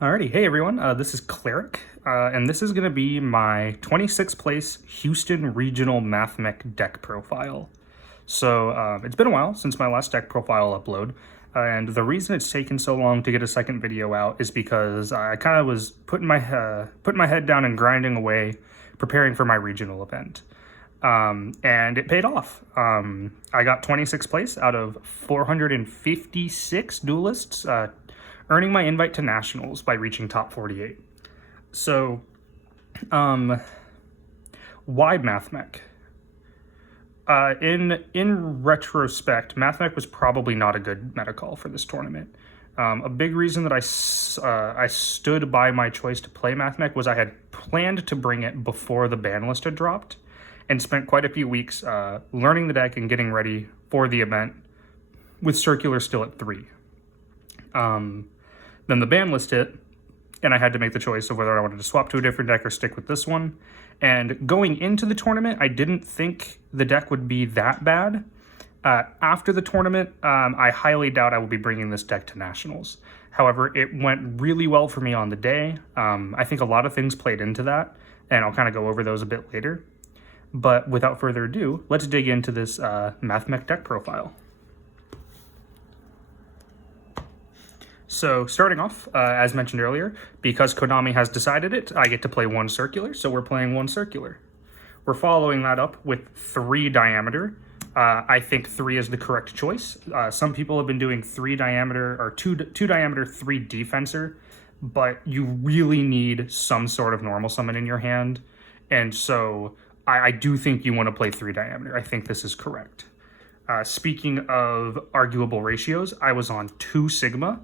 Alrighty, hey everyone, this is Cleric, and this is going to be my 26th place Houston Regional Mathmech deck profile. So it's been a while since my last deck profile upload, and the reason it's taken so long to get a second video out is because I kind of was putting my head down and grinding away, preparing for my regional event. And it paid off. I got 26th place out of 456 duelists, earning my invite to nationals by reaching top 48. So, why Mathmech? In retrospect, Mathmech was probably not a good meta call for this tournament. A big reason that I stood by my choice to play Mathmech was I had planned to bring it before the ban list had dropped, and spent quite a few weeks learning the deck and getting ready for the event, with Circular still at 3. Then the ban list hit, and I had to make the choice of whether I wanted to swap to a different deck or stick with this one. And going into the tournament, I didn't think the deck would be that bad. After the tournament, I highly doubt I will be bringing this deck to nationals. However, it went really well for me on the day. I think a lot of things played into that, and I'll kind of go over those a bit later. But without further ado, let's dig into this Mathmech deck profile. So starting off, as mentioned earlier, because Konami has decided it, I get to play 1 Circular, so we're playing 1 Circular. We're following that up with 3 Diameter. I think 3 is the correct choice. Some people have been doing 3 Diameter, or 2 Diameter, 3 Defensor, but you really need some sort of normal summon in your hand, and so I do think you want to play 3 Diameter. I think this is correct. Speaking of arguable ratios, I was on 2 Sigma.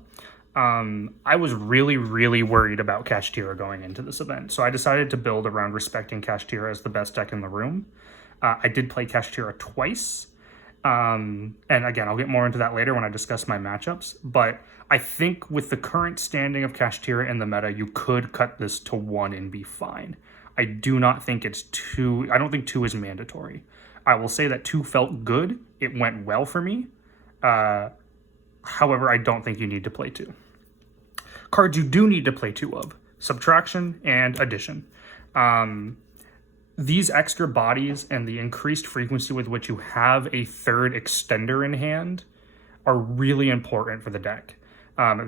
I was really worried about Kashtira going into this event, so I decided to build around respecting Kashtira as the best deck in the room. I did play Kashtira twice, and again, I'll get more into that later when I discuss my matchups, but I think with the current standing of Kashtira in the meta, you could cut this to 1 and be fine. I do not think it's 2, I don't think 2 is mandatory. I will say that 2 felt good, it went well for me, however, I don't think you need to play 2. Cards you do need to play 2 of: Subtraction and Addition. These extra bodies and the increased frequency with which you have a 3rd extender in hand are really important for the deck.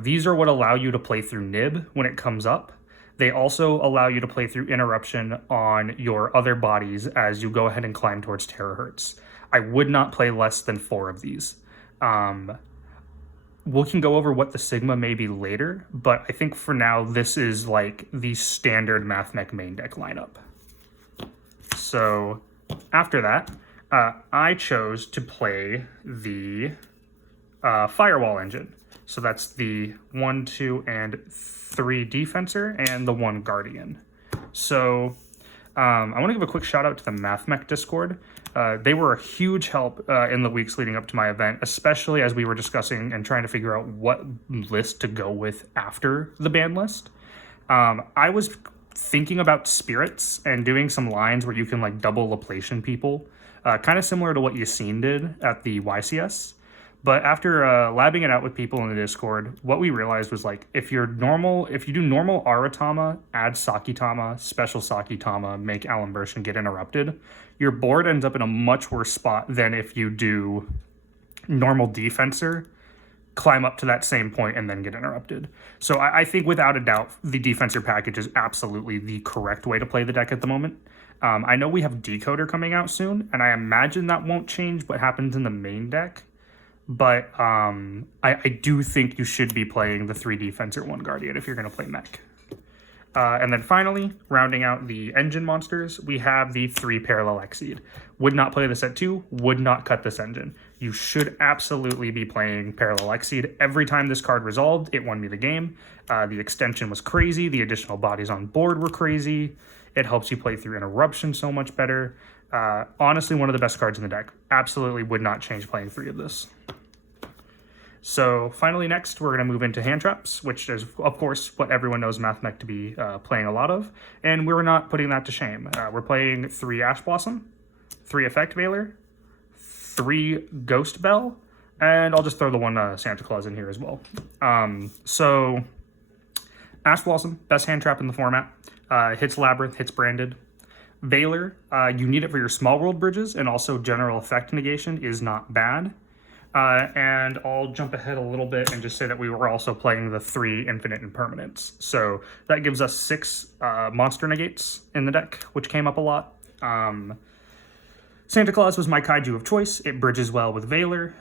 These are what allow you to play through Nib when it comes up. They also allow you to play through Interruption on your other bodies as you go ahead and climb towards Terahertz. I would not play less than 4 of these. We can go over what the Sigma may be later, but I think for now, this is like the standard Mathmech main deck lineup. So after that, I chose to play the Firewall engine. So that's the 1, 2, and 3 Defensor and the 1 Guardian. So I want to give a quick shout out to the Mathmech Discord. They were a huge help in the weeks leading up to my event, especially as we were discussing and trying to figure out what list to go with after the ban list. I was thinking about Spirits and doing some lines where you can like double Laplacian people, kind of similar to what Yassine did at the YCS. But after labbing it out with people in the Discord, what we realized was like, if you do normal Aratama, add Sakitama, special Sakitama, make Alan Burst and get interrupted, your board ends up in a much worse spot than if you do normal Defensor, climb up to that same point, and then get interrupted. So I think without a doubt, the Defensor package is absolutely the correct way to play the deck at the moment. I know we have Decoder coming out soon, and I imagine that won't change what happens in the main deck. But I do think you should be playing the 3 Defensor, 1 Guardian if you're going to play Mech. And then finally, rounding out the engine monsters, we have the 3 Parallel Exceed. Would not play this at 2, would not cut this engine. You should absolutely be playing Parallel Exceed. Every time this card resolved, it won me the game. The extension was crazy, the additional bodies on board were crazy. It helps you play through Interruption so much better. Honestly, one of the best cards in the deck. Absolutely would not change playing 3 of this. So finally next, we're going to move into hand traps, which is, of course, what everyone knows Mathmech to be playing a lot of, and we're not putting that to shame. We're playing 3 Ash Blossom, 3 Effect Veiler, 3 Ghost Bell, and I'll just throw the 1 Santa Claus in here as well. So Ash Blossom, best hand trap in the format. Hits Labyrinth, hits Branded. Veiler, you need it for your small world bridges, and also general effect negation is not bad. And I'll jump ahead a little bit and just say that we were also playing the 3 infinite impermanents. So that gives us 6 monster negates in the deck, which came up a lot. Santa Claus was my kaiju of choice. It bridges well with Veiler.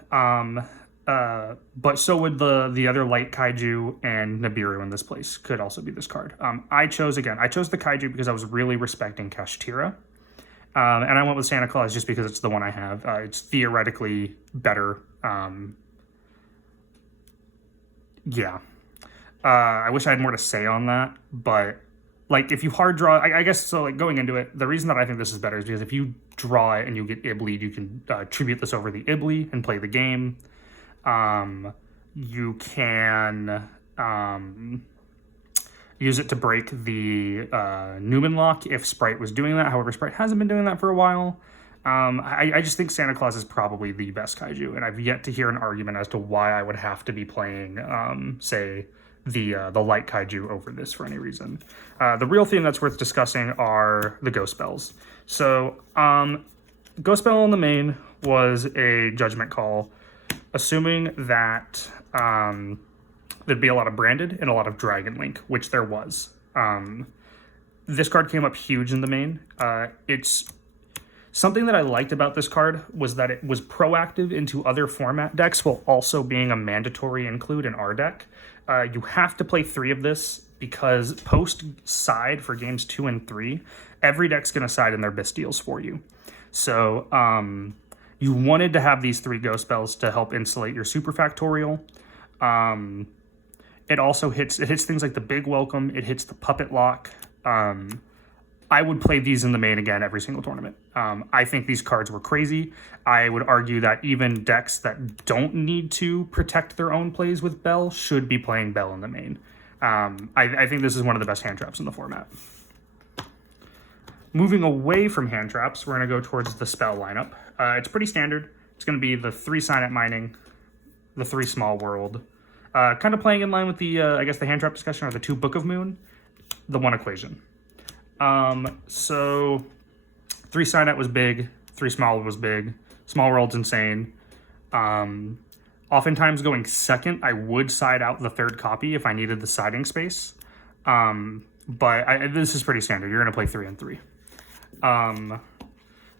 But so would the other light kaiju, and Nibiru in this place could also be this card. I chose the kaiju because I was really respecting Kashtira. And I went with Santa Claus just because it's the one I have. It's theoretically better. Yeah. I wish I had more to say on that, but like if you hard draw, I guess, so like going into it, the reason that I think this is better is because if you draw it and you get Ibli, you can tribute this over the Ibli and play the game. You can use it to break the Newman lock if Sprite was doing that. However, Sprite hasn't been doing that for a while. I just think Santa Claus is probably the best kaiju, and I've yet to hear an argument as to why I would have to be playing, say, the light kaiju over this for any reason. The real theme that's worth discussing are the ghost spells. So, ghost spell in the main was a judgment call, assuming that there'd be a lot of Branded and a lot of Dragon Link, which there was. This card came up huge in the main. It's something that I liked about this card was that it was proactive into other format decks while also being a mandatory include in our deck. You have to play 3 of this because post-side for games 2 and 3, every deck's going to side in their Bastiles for you. So you wanted to have these 3 ghost spells to help insulate your super factorial. It also hits things like the Big Welcome. It hits the Puppet Lock. I would play these in the main again every single tournament. I think these cards were crazy. I would argue that even decks that don't need to protect their own plays with Bell should be playing Bell in the main. I think this is one of the best hand traps in the format. Moving away from hand traps, we're going to go towards the spell lineup. It's pretty standard. It's going to be the 3 Signet Mining, the 3 Small World, kind of playing in line with the, I guess, the hand trap discussion, or the 2 Book of Moon, the 1 Equation. So 3 Signet was big, 3 Small was big, Small World's insane. Oftentimes going second, I would side out the 3rd copy if I needed the siding space. But this is pretty standard. You're going to play 3 and 3.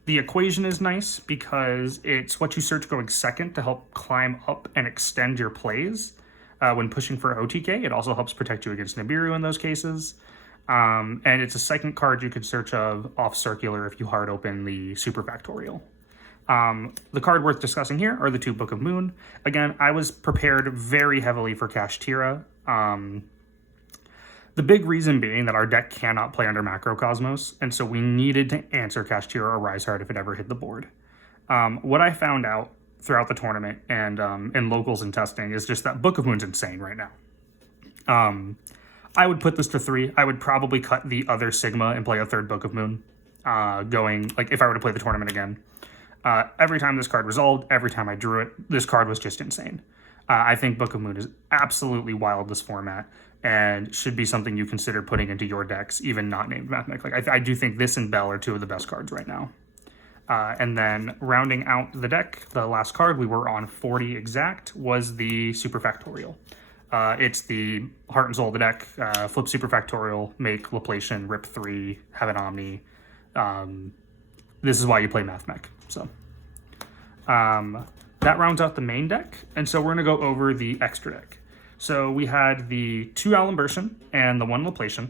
The Equation is nice because it's what you search going second to help climb up and extend your plays when pushing for OTK. It also helps protect you against Nibiru in those cases. And it's a second card you could search off circular if you hard open the super factorial. The card worth discussing here are the 2 Book of Moon. Again, I was prepared very heavily for Kashtira. The big reason being that our deck cannot play under Macrocosmos, and so we needed to answer Kashtira or Rise Hard if it ever hit the board. What I found out throughout the tournament and in locals and testing is just that Book of Moon's insane right now. I would put this to 3. I would probably cut the other Sigma and play a 3rd Book of Moon, going, like, if I were to play the tournament again. Every time this card resolved, every time I drew it, this card was just insane. I think Book of Moon is absolutely wild this format and should be something you consider putting into your decks, even not named Mathmech. Like, I do think this and Bell are 2 of the best cards right now. And then rounding out the deck, the last card, we were on 40 exact, was the Super Factorial. It's the heart and soul of the deck. Flip Super Factorial, make Laplacian, rip 3, have an Omni. This is why you play Mathmech. So that rounds out the main deck. And so we're going to go over the extra deck. So we had the 2 Alimbertian and the 1 Laplacian.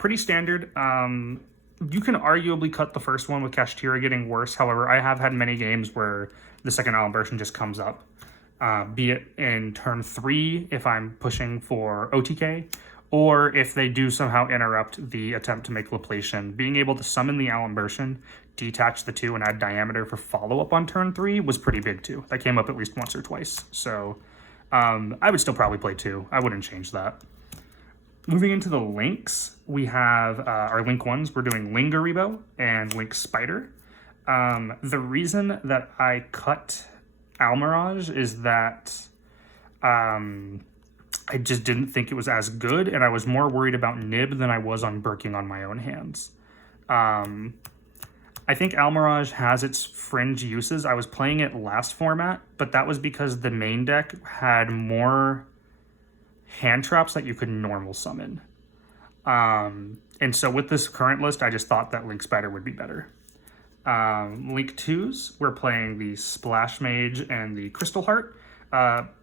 Pretty standard. You can arguably cut the first one with Kashtira getting worse. However, I have had many games where the second Alimbertian just comes up. Be it in turn 3 if I'm pushing for OTK, or if they do somehow interrupt the attempt to make Laplacian. Being able to summon the Alimbertian, detach the 2, and add Diameter for follow-up on turn 3 was pretty big too. That came up at least once or twice. So I would still probably play 2. I wouldn't change that. Moving into the links, we have our link 1s. We're doing Lingaribo and Link Spider. The reason that I cut Almirage is that I I just didn't think it was as good, and I was more worried about Nib than I was on Birking on my own hands. I think Almirage has its fringe uses. I was playing it last format, but that was because the main deck had more hand traps that you could normal summon. And so with this current list, I just thought that Link Spider would be better. Link 2s, we're playing the Splash Mage and the Crystal Heart.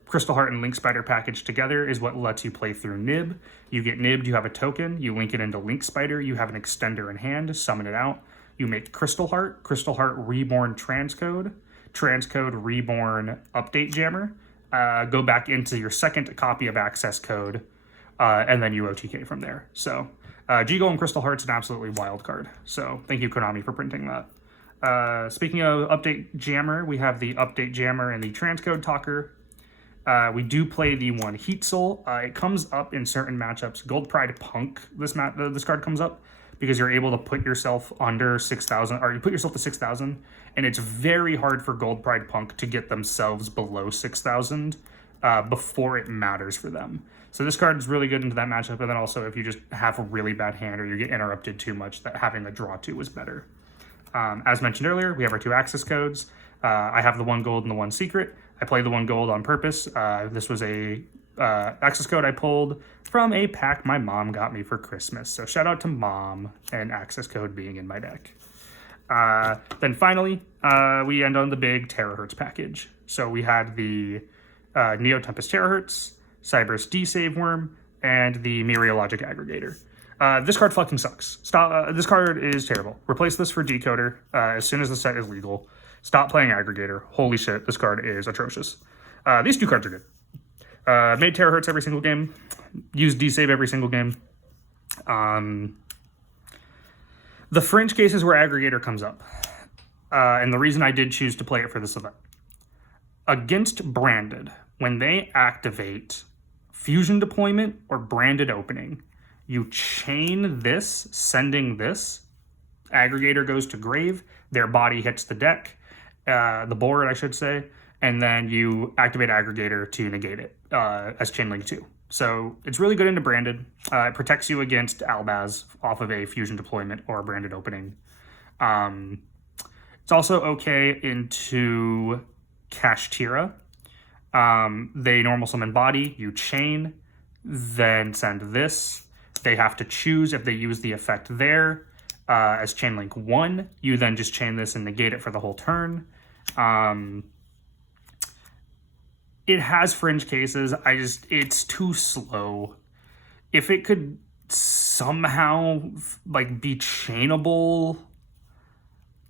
Crystal Heart and Link Spider packaged together is what lets you play through Nib. You get Nibbed, you have a token, you link it into Link Spider, you have an extender in hand, summon it out. You make Crystal Heart Reborn Transcode Reborn Update Jammer. Go back into your second copy of Access Code, and then you OTK from there. So Jigo and Crystal Heart's an absolutely wild card. So thank you, Konami, for printing that. Speaking of Update Jammer, we have the Update Jammer and the Transcode Talker. We do play the one Heat Soul. It comes up in certain matchups. Gold Pride Punk, this card comes up because you're able to put yourself under 6,000, or you put yourself to 6,000, and it's very hard for Gold Pride Punk to get themselves below 6,000 before it matters for them. So this card is really good into that matchup, and then also if you just have a really bad hand or you get interrupted too much, that having a draw to is better. As mentioned earlier, we have our 2 access codes. I have the 1 gold and the 1 secret. I played the 1 gold on purpose. This was a access code I pulled from a pack my mom got me for Christmas. So shout out to Mom and access code being in my deck. Then finally, we end on the big Terahertz package. So we had the Neo Tempest Terahertz, Cyberse D-Save Worm, and the Mereologic Aggregator. This card fucking sucks. Stop. This card is terrible. Replace this for Decoder as soon as the set is legal. Stop playing Aggregator. Holy shit, this card is atrocious. These 2 cards are good. Made Terahertz every single game. Used D-Save every single game. The fringe cases where Aggregator comes up. And the reason I did choose to play it for this event. Against Branded, when they activate Fusion Deployment or Branded Opening, you chain this, sending this. Aggregator goes to grave. Their body hits the deck. The board, I should say, and then you activate Aggregator to negate it as Chainlink 2. So it's really good into Branded. It protects you against Albaz off of a Fusion Deployment or a Branded Opening. It's also okay into Kashtira. They normal summon body, you chain, then send this. They have to choose if they use the effect there as Chainlink 1. You then just chain this and negate it for the whole turn. It has fringe cases. It's too slow. If it could somehow be chainable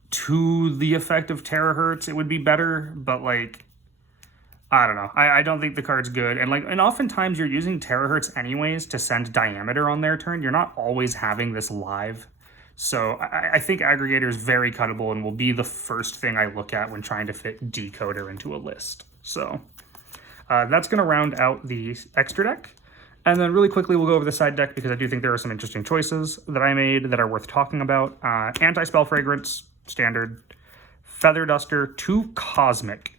to the effect of Terahertz, it would be better. But I don't know. I don't think the card's good. And oftentimes you're using Terahertz anyways to send Diameter on their turn. You're not always having this live. So I think Aggregator is very cuttable and will be the first thing I look at when trying to fit Decoder into a list. So that's going to round out the extra deck. And then really quickly, we'll go over the side deck because I do think there are some interesting choices that I made that are worth talking about. Anti-Spell Fragrance, standard. Feather Duster, 2 Cosmic.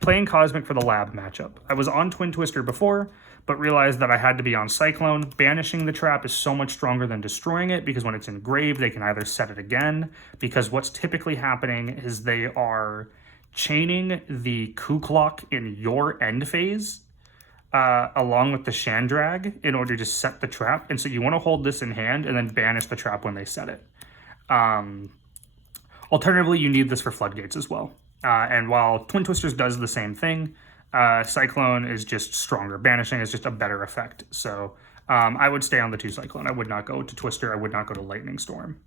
Playing Cosmic for the lab matchup. I was on Twin Twister before, but realized that I had to be on Cyclone. Banishing the trap is so much stronger than destroying it because when it's engraved, they can either set it again, because what's typically happening is they are chaining the Ku Clock in your end phase along with the Shandrag in order to set the trap. And so you want to hold this in hand and then banish the trap when they set it. Alternatively, you need this for Floodgates as well. And while Twin Twisters does the same thing, Cyclone is just stronger. Banishing is just a better effect. So I would stay on the 2 Cyclone. I would not go to Twister. I would not go to Lightning Storm.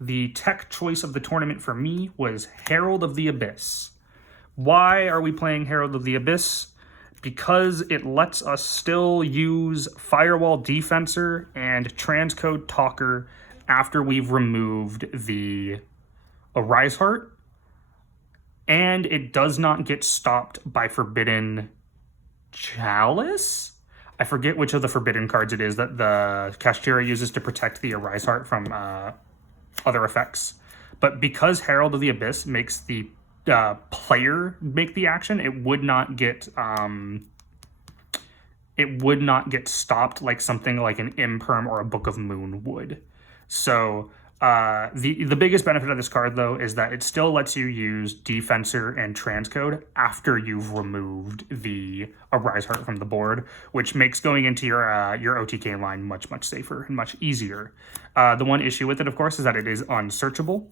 The tech choice of the tournament for me was Herald of the Abyss. Why are we playing Herald of the Abyss? Because it lets us still use Firewall Defensor and Transcode Talker after we've removed the Arise Heart. And it does not get stopped by Forbidden Chalice? I forget which of the Forbidden cards it is that the Kashtira uses to protect the Arise Heart from other effects. But because Herald of the Abyss makes the player make the action, it would not get it would not get stopped like something like an Imperm or a Book of Moon would. So the biggest benefit of this card, though, is that it still lets you use Defensor and Transcode after you've removed the Arise Heart from the board, which makes going into your OTK line much safer and much easier. The one issue with it, of course, is that it is unsearchable.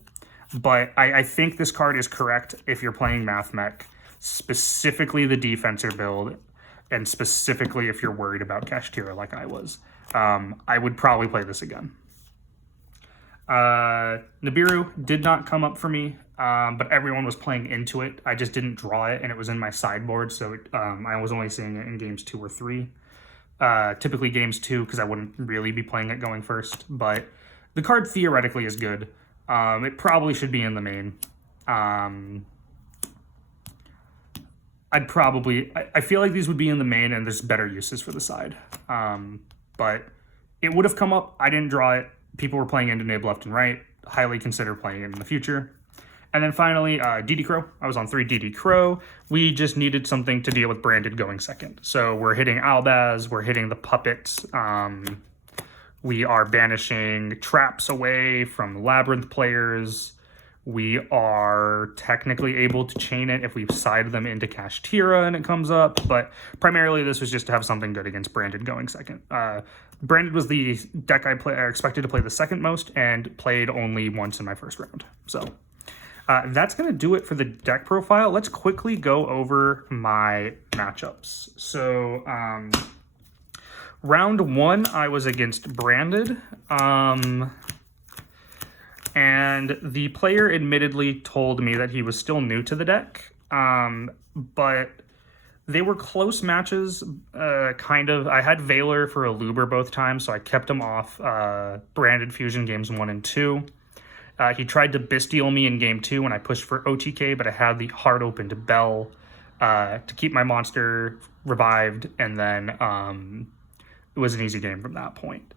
But I think this card is correct if you're playing Mathmech, specifically the Defensor build, and specifically if you're worried about Kashtira like I was. I would probably play this again. Nibiru did not come up for me, but everyone was playing into it. I just didn't draw it, and it was in my sideboard, so I was only seeing it in games 2 or 3. Typically games 2, because I wouldn't really be playing it going first, but the card theoretically is good. It probably should be in the main. I feel like these would be in the main, and there's better uses for the side. But it would have come up. I didn't draw it. People were playing into Nib left and right. Highly consider playing it in the future. And then finally, DD Crow. I was on 3 DD Crow. We just needed something to deal with Branded going second. So we're hitting Albaz. We're hitting the Puppet. We are banishing traps away from Labyrinth players. We are technically able to chain it if we side them into Kashtira and it comes up. But primarily, this was just to have something good against Branded going second. Branded was the deck I expected to play the second most and played only once in my first round. So that's going to do it for the deck profile. Let's quickly go over my matchups. So round 1, I was against Branded. And the player admittedly told me that he was still new to the deck. But they were close matches, kind of. I had Valor for a Luber both times, so I kept him off Branded Fusion games 1 and 2. He tried to Bestial me in game 2 when I pushed for OTK, but I had the Heart Open to Bell to keep my monster revived, and then it was an easy game from that point.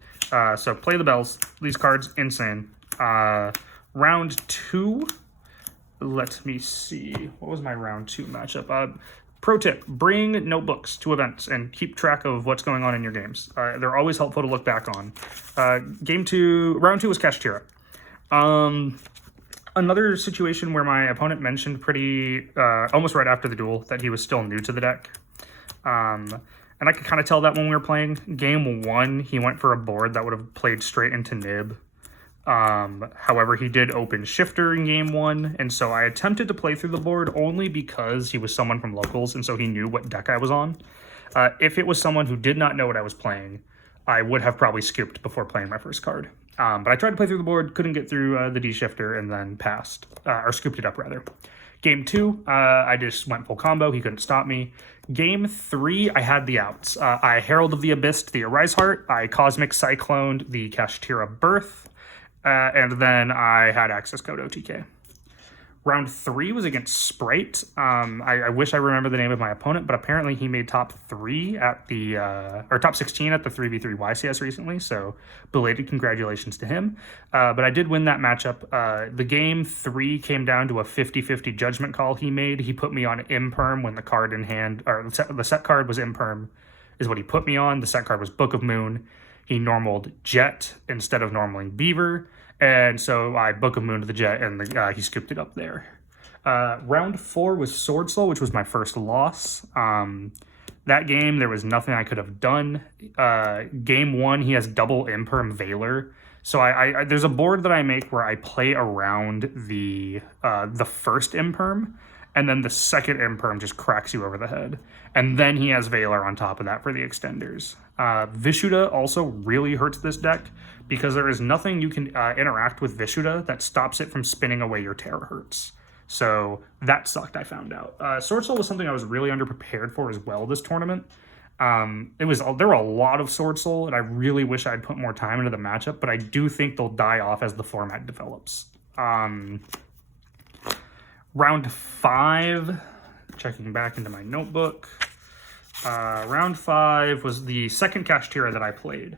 So play the bells. These cards, insane. Round 2, let me see. What was my round 2 matchup? Pro tip, bring notebooks to events and keep track of what's going on in your games. They're always helpful to look back on. Round 2 was Kashtira. Another situation where my opponent mentioned almost right after the duel that he was still new to the deck. And I could kind of tell that when we were playing. Game 1, he went for a board that would have played straight into Nib. However, he did open Shifter in game 1, and so I attempted to play through the board only because he was someone from locals, and so he knew what deck I was on. If it was someone who did not know what I was playing, I would have probably scooped before playing my first card. But I tried to play through the board, couldn't get through the D-Shifter, and then passed, or scooped it up, rather. Game 2, I just went full combo. He couldn't stop me. Game 3, I had the outs. I Herald of the Abyss, the Arise Heart. I Cosmic Cycloned the Kashtira Birth. And then I had access code OTK. Round 3 was against Sprite. I wish I remember the name of my opponent, but apparently he made top 3 at the, or top 16 at the 3v3 YCS recently, so belated congratulations to him. But I did win that matchup. The game 3 came down to a 50-50 judgment call he made. He put me on Imperm when the card in hand, or the set card was Imperm, is what he put me on. The set card was Book of Moon. He normaled Jet instead of normaling Beaver, and so I Book of Moon to the Jet, and he scooped it up there. Round 4 was Sword Soul, which was my first loss. That game, there was nothing I could have done. Game 1, he has double Imperm Valor. So I there's a board that I make where I play around the first Imperm, and then the second Imperm just cracks you over the head. And then he has Valor on top of that for the extenders. Vishuddha also really hurts this deck because there is nothing you can interact with Vishuddha that stops it from spinning away your terahertz. So that sucked, I found out. Sword Soul was something I was really underprepared for as well this tournament. There were a lot of Sword Soul, and I really wish I'd put more time into the matchup, but I do think they'll die off as the format develops. Round 5, checking back into my notebook. Round 5 was the second Kashtira that I played.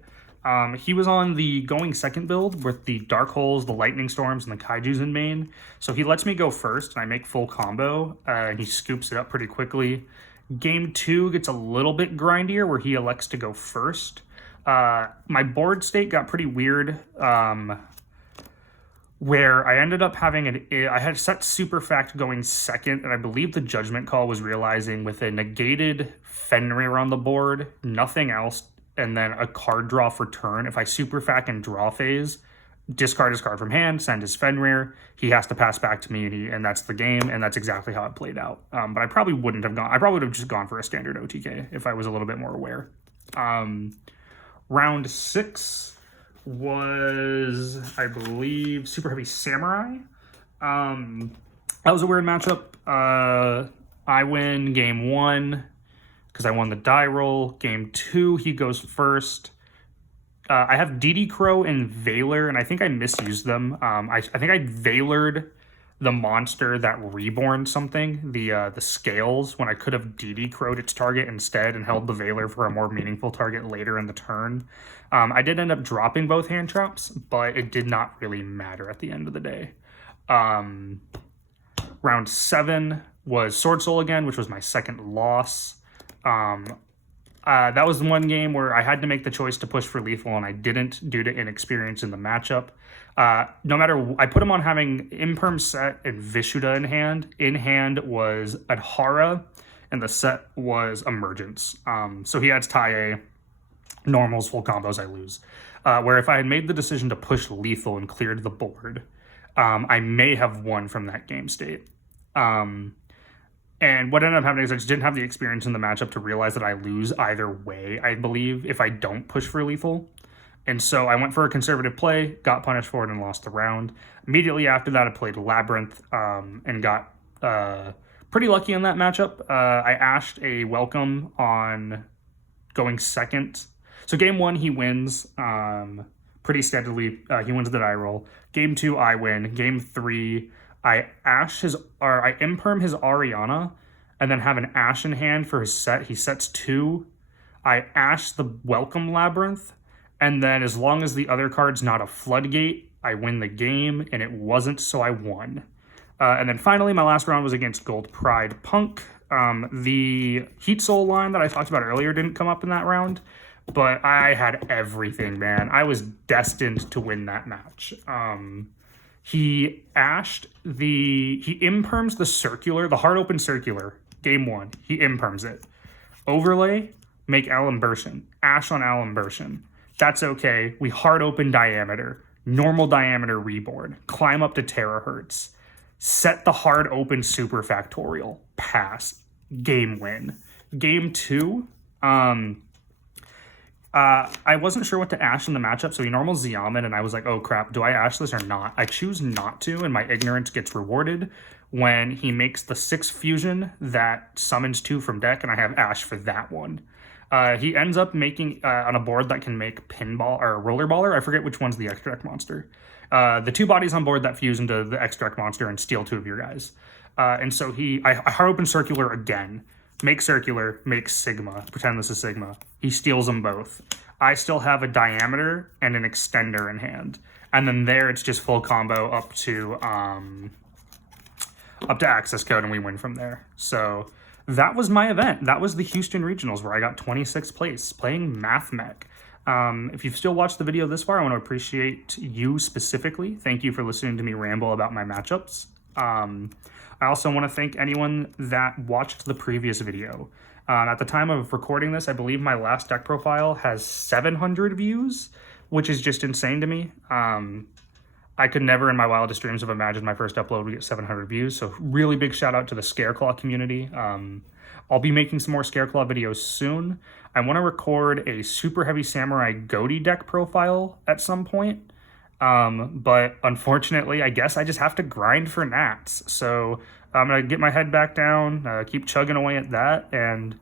He was on the going second build with the Dark Holes, the Lightning Storms, and the Kaijus in main. So he lets me go first, and I make full combo, and he scoops it up pretty quickly. Game 2 gets a little bit grindier where he elects to go first. My board state got pretty weird, where I ended up having I had set super fact going second, and I believe the judgment call was realizing with a negated Fenrir on the board, nothing else, and then a card draw for turn. If I super fact and draw phase, discard his card from hand, send his Fenrir, he has to pass back to me, and that's the game, and that's exactly how it played out. But I probably wouldn't have gone. I probably would have just gone for a standard OTK if I was a little bit more aware. Round 6 was, I believe, Super Heavy Samurai. That was a weird matchup. I win game 1 because I won the die roll. Game 2, he goes first. I have DD Crow and Valor, and I think I misused them. I think I Valored the monster that reborn something, the scales, when I could have DD Crowed its target instead and held the Valor for a more meaningful target later in the turn. I did end up dropping both hand traps, but it did not really matter at the end of the day. Round 7 was Sword Soul again, which was my second loss. That was the one game where I had to make the choice to push for lethal, and I didn't due to inexperience in the matchup. No matter, I put him on having Imperm set and Vishuddha in hand. In hand was Adhara, and the set was Emergence. So he adds Taie, normals, full combos, I lose. Where if I had made the decision to push lethal and cleared the board, I may have won from that game state. And what ended up happening is I just didn't have the experience in the matchup to realize that I lose either way, I believe, if I don't push for lethal. And so I went for a conservative play, got punished for it, and lost the round. Immediately after that, I played Labyrinth and got pretty lucky in that matchup. I ashed a welcome on going second. So game 1, he wins pretty steadily. He wins the die roll. Game 2, I win. Game 3, I imperm his Ariana and then have an Ash in hand for his set. He sets 2. I ash the Welcome Labyrinth, and then as long as the other card's not a Floodgate, I win the game, and it wasn't, so I won. And then finally, my last round was against Gold Pride Punk. The Heat Soul line that I talked about earlier didn't come up in that round, but I had everything, man. I was destined to win that match. He imperms the circular, the hard open circular, game 1. He imperms it. Overlay, make Alimbertion. Ash on Alimbertion. That's okay. We hard open diameter. Normal diameter reborn. Climb up to terahertz. Set the hard open superfactorial. Pass. Game win. Game 2, I wasn't sure what to ash in the matchup, so he normals Xiamen, and I was like, oh crap, do I ash this or not? I choose not to, and my ignorance gets rewarded when he makes the 6 fusion that summons 2 from deck, and I have ash for that one. He ends up making, on a board that can make pinball, or rollerballer, I forget which one's the extract monster. The 2 bodies on board that fuse into the extract monster and steal 2 of your guys. And so I hard open circular again. Make circular, make Sigma. Pretend this is Sigma. He steals them both. I still have a diameter and an extender in hand. And then there it's just full combo up to access code, and we win from there. So that was my event. That was the Houston Regionals, where I got 26th place playing Mathmech. If you've still watched the video this far, I want to appreciate you specifically. Thank you for listening to me ramble about my matchups. I also want to thank anyone that watched the previous video. At the time of recording this, I believe my last deck profile has 700 views, which is just insane to me. I could never in my wildest dreams have imagined my first upload would get 700 views, so really big shout out to the Scareclaw community. I'll be making some more Scareclaw videos soon. I want to record a Super Heavy Samurai Goatee deck profile at some point. But unfortunately, I guess I just have to grind for Nats. So I'm going to get my head back down, keep chugging away at that, and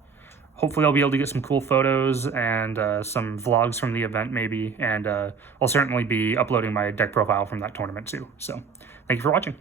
hopefully I'll be able to get some cool photos and some vlogs from the event maybe. And I'll certainly be uploading my deck profile from that tournament too. So thank you for watching.